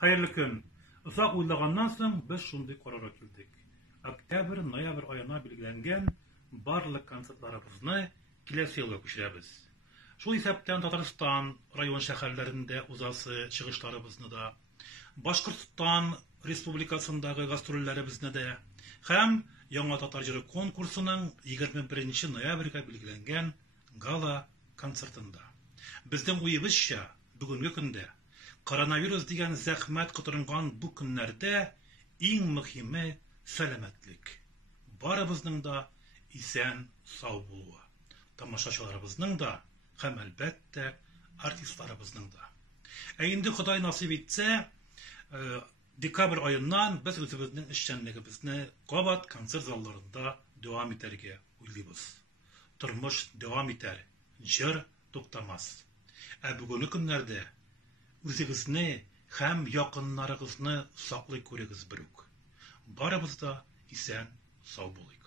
Hayırlı gün. Ufak uylagandan soň biz şunday karara kildik. Oktyabr-noýabr aýyna belgilengen barlyk konsertlarybyzny kilesi ýylga köçürebiz. Şu hisapdan Tatarstan raýon şäherlerinde uzasy çygyşlarybyzny da, Başkyrtystan Respublikasyndaky gastrollerimizni de hem Ýaňa Tatar jyry konkursynyň 21-nji noýabrga belgilengen gala konsertinde. Bizden uýubuzça bugünkü günde koronavirus diýen zähmet gytyryngan bu günlerde iň muhimi selametlik. Barabıznyň da isen sag boluwy. Tamaşaçylarymyzyň da hem elbetde artistlarymyzyň da. Endi Hudaý nasip etse dekabr ayından biz özümizden işçenligimizni gabat konsert zallarında devam eterge uýlaýbys. Turmuş devam eter, jyr toktamaz. Bugünkü günlerde özüňizni hem ýakynlaryňyzy sakly köregiz birok. Barabızda isen sag bolyk.